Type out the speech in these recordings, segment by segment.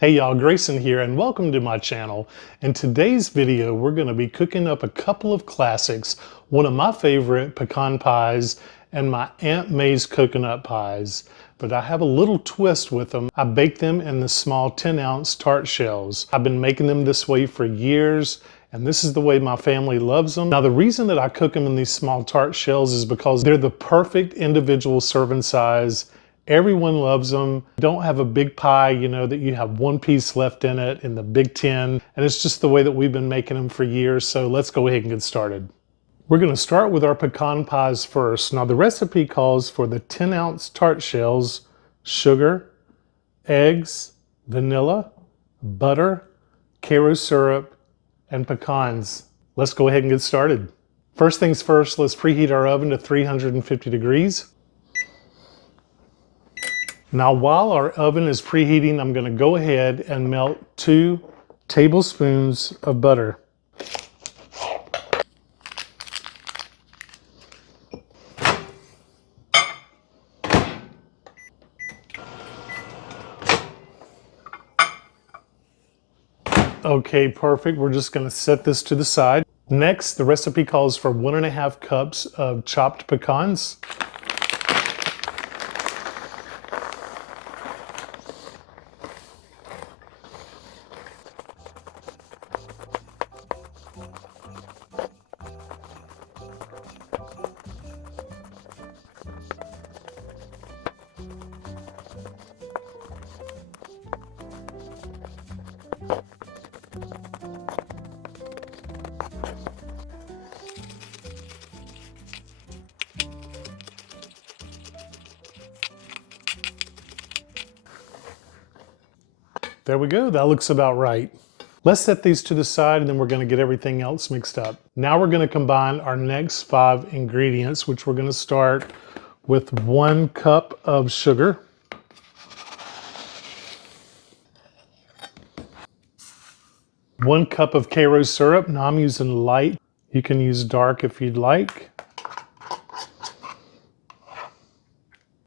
Hey y'all, Grayson here and welcome to my channel. In today's video, we're going to be cooking up a couple of classics, one of my favorite pecan pies and my Aunt May's coconut pies. But I have a little twist with them. I bake them in the small 10-ounce tart shells. I've been making them this way for years, and this is the way my family loves them. Now, the reason that I cook them in these small tart shells is because they're the perfect individual serving size. Everyone loves them. Don't have a big pie, that you have one piece left in it in the big tin. And it's just the way that we've been making them for years. So let's go ahead and get started. We're going to start with our pecan pies first. Now the recipe calls for the 10-ounce tart shells, sugar, eggs, vanilla, butter, Karo syrup, and pecans. Let's go ahead and get started. First things first, let's preheat our oven to 350 degrees. Now while our oven is preheating, I'm going to go ahead and melt 2 tablespoons of butter. Okay, perfect. We're just going to set this to the side. Next, the recipe calls for 1.5 cups of chopped pecans. There we go, that looks about right. Let's set these to the side and then we're going to get everything else mixed up. Now we're going to combine our next 5 ingredients, which we're going to start with 1 cup of sugar, 1 cup of Karo syrup. Now I'm using light. You can use dark if you'd like.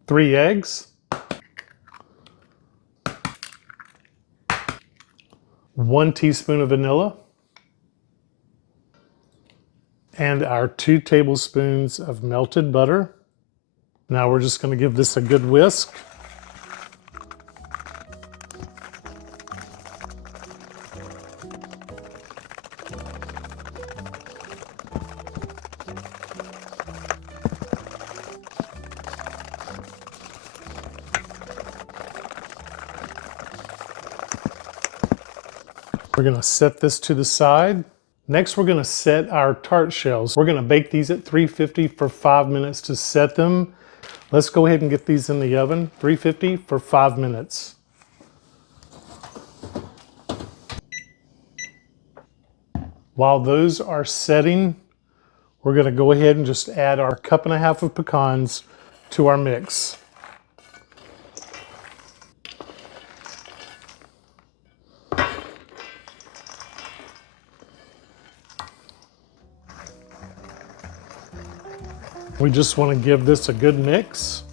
3 eggs. 1 teaspoon of vanilla. And our 2 tablespoons of melted butter. Now we're just going to give this a good whisk. We're going to set this to the side. Next, we're going to set our tart shells. We're going to bake these at 350 for 5 minutes to set them. Let's go ahead and get these in the oven, 350 for 5 minutes. While those are setting, we're going to go ahead and just add our 1.5 cups of pecans to our mix. We just want to give this a good mix.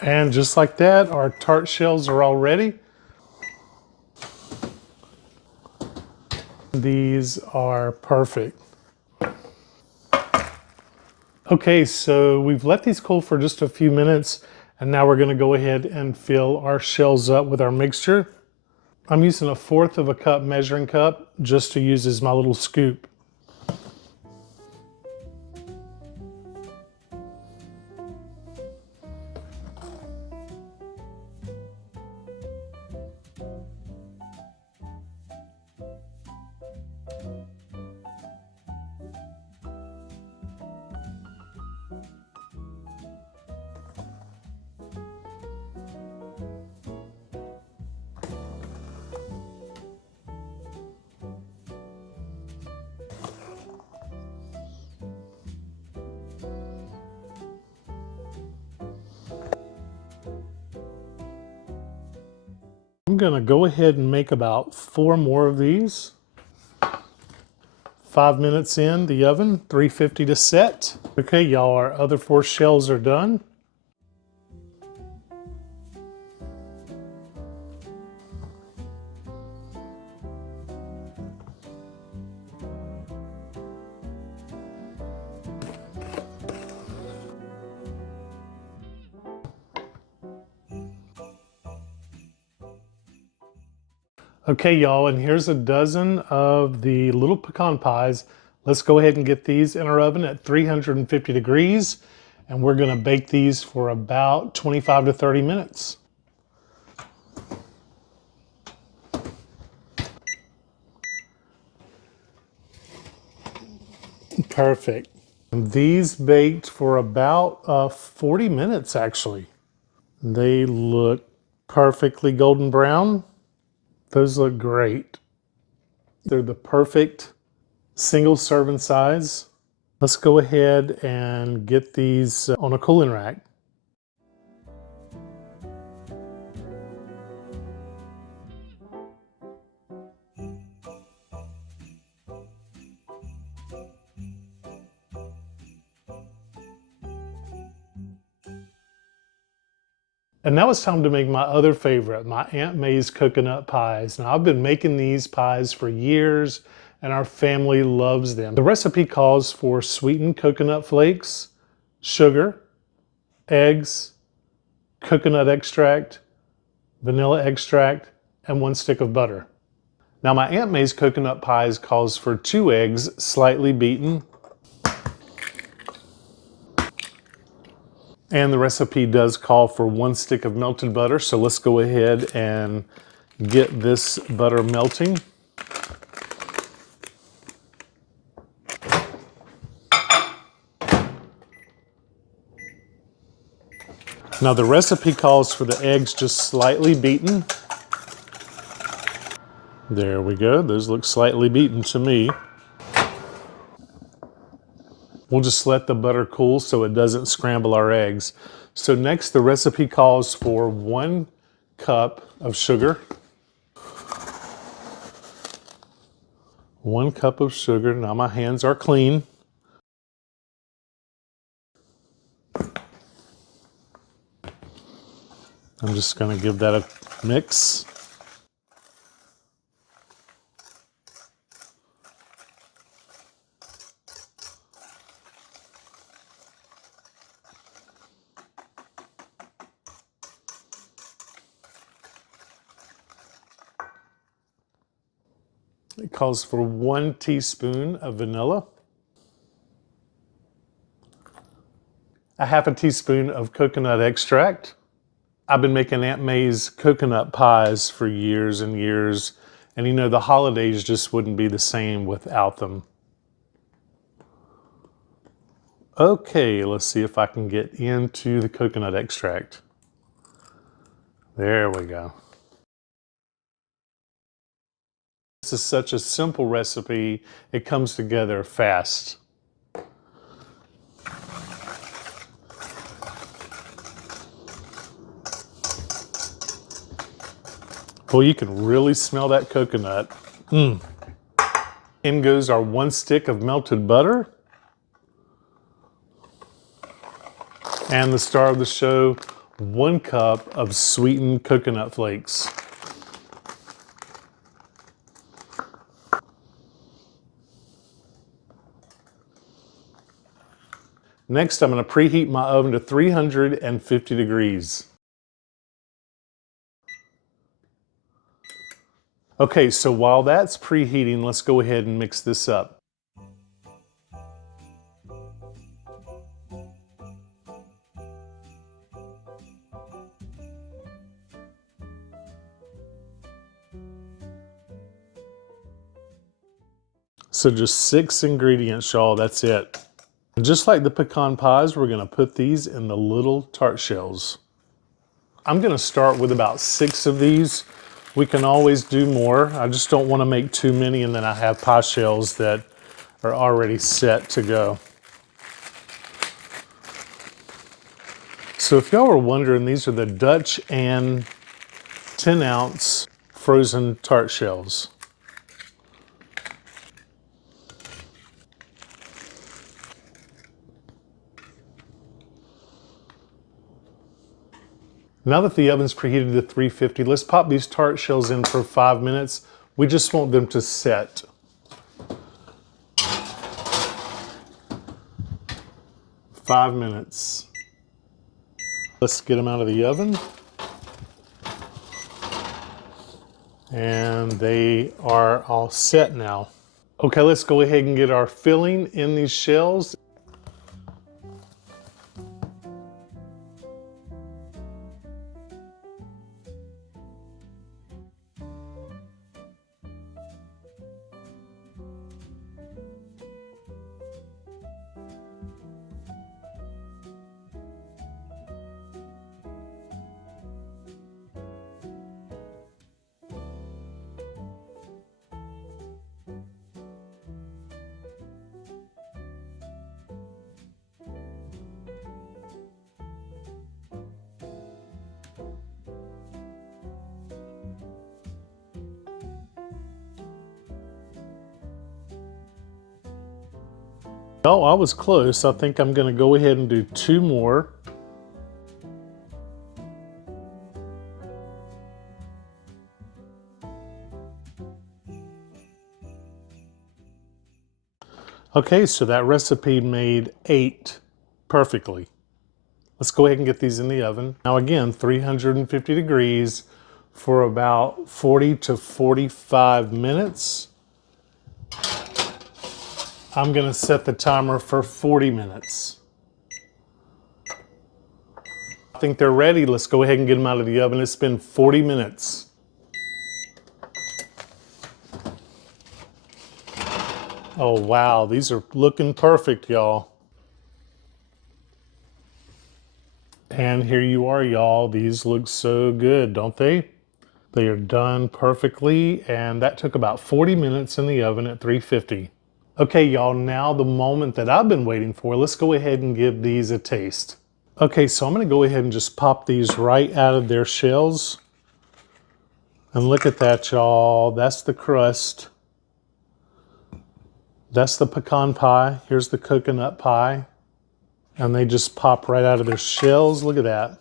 And just like that, our tart shells are all ready. These are perfect. Okay, so we've let these cool for just a few minutes, and now we're going to go ahead and fill our shells up with our mixture. I'm using 1/4 cup measuring cup just to use as my little scoop. I'm gonna go ahead and make about 4 more of these. 5 minutes in the oven, 350 to set. Okay, y'all, our other 4 shells are done. Okay, y'all, and here's a dozen of the little pecan pies. Let's go ahead and get these in our oven at 350 degrees, and we're gonna bake these for about 25 to 30 minutes. Perfect. And these baked for about 40 minutes, actually. They look perfectly golden brown. Those look great. They're the perfect single serving size. Let's go ahead and get these on a cooling rack. And now it's time to make my other favorite, my Aunt May's coconut pies. Now I've been making these pies for years and our family loves them. The recipe calls for sweetened coconut flakes, sugar, eggs, coconut extract, vanilla extract, and 1 stick of butter. Now my Aunt May's coconut pies calls for 2 eggs slightly beaten. And the recipe does call for 1 stick of melted butter, so let's go ahead and get this butter melting. Now the recipe calls for the eggs just slightly beaten. There we go, those look slightly beaten to me. We'll just let the butter cool so it doesn't scramble our eggs. So next the recipe calls for 1 cup of sugar. 1 cup of sugar, now my hands are clean. I'm just gonna give that a mix. It calls for 1 teaspoon of vanilla, a half a teaspoon of coconut extract. I've been making Aunt May's coconut pies for years and years, and you know, the holidays just wouldn't be the same without them. Okay, let's see if I can get into the coconut extract. There we go. This is such a simple recipe, it comes together fast. Well, you can really smell that coconut. In goes our 1 stick of melted butter. And the star of the show, 1 cup of sweetened coconut flakes. Next, I'm going to preheat my oven to 350 degrees. Okay, so while that's preheating, let's go ahead and mix this up. So just 6 ingredients, y'all, that's it. And just like the pecan pies, we're gonna put these in the little tart shells. I'm gonna start with about 6 of these. We can always do more. I just don't wanna make too many and then I have pie shells that are already set to go. So if y'all were wondering, these are the Dutch and 10-ounce frozen tart shells. Now that the oven's preheated to 350, let's pop these tart shells in for 5 minutes. We just want them to set. Five minutes. Let's get them out of the oven. And they are all set now. Okay, let's go ahead and get our filling in these shells. Oh, I was close. I think I'm going to go ahead and do 2 more. Okay, so that recipe made 8 perfectly. Let's go ahead and get these in the oven. Now again, 350 degrees for about 40 to 45 minutes. I'm gonna set the timer for 40 minutes. I think they're ready. Let's go ahead and get them out of the oven. It's been 40 minutes. Oh wow, these are looking perfect, y'all. And here you are, y'all. These look so good, don't they? They are done perfectly, and that took about 40 minutes in the oven at 350. Okay, y'all, now the moment that I've been waiting for. Let's go ahead and give these a taste. Okay, so I'm gonna go ahead and just pop these right out of their shells. And look at that, y'all. That's the crust. That's the pecan pie. Here's the coconut pie. And they just pop right out of their shells. Look at that.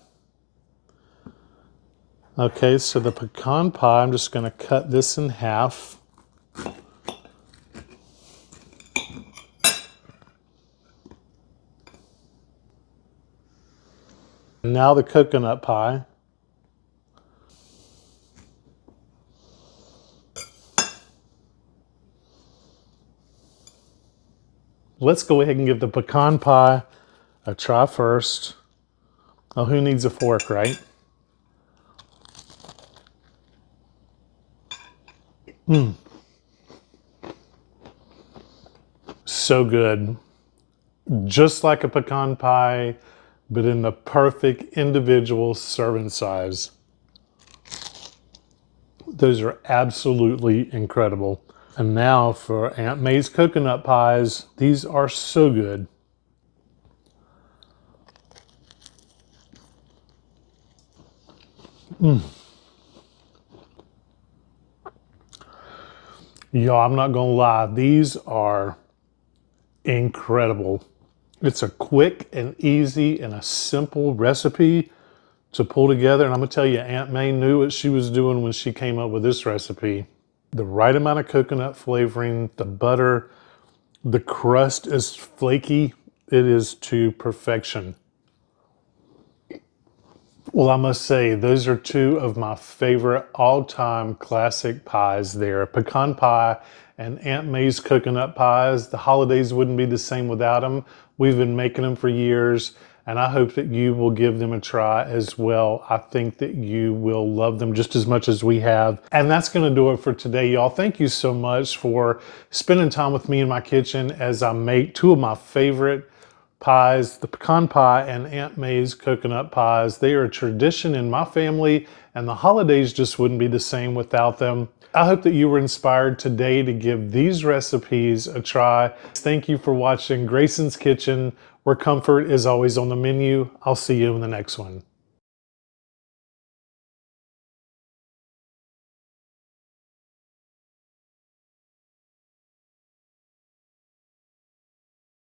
Okay, so the pecan pie, I'm just gonna cut this in half. Now the coconut pie. Let's go ahead and give the pecan pie a try first. Oh, who needs a fork, right? So good. Just like a pecan pie, but in the perfect individual serving size. Those are absolutely incredible. And now for Aunt May's coconut pies. These are so good. Y'all, I'm not gonna lie, these are incredible. It's a quick and easy and a simple recipe to pull together. And I'm gonna tell you, Aunt May knew what she was doing when she came up with this recipe. The right amount of coconut flavoring, the butter, the crust is flaky. It is to perfection. Well, I must say, those are 2 of my favorite all-time classic pies there. Pecan pie and Aunt May's coconut pies. The holidays wouldn't be the same without them. We've been making them for years, and I hope that you will give them a try as well. I think that you will love them just as much as we have. And that's gonna do it for today, y'all. Thank you so much for spending time with me in my kitchen as I make 2 of my favorite pies, the pecan pie and Aunt May's coconut pies. They are a tradition in my family, and the holidays just wouldn't be the same without them. I hope that you were inspired today to give these recipes a try. Thank you for watching Grayson's Kitchen, where comfort is always on the menu. I'll see you in the next one.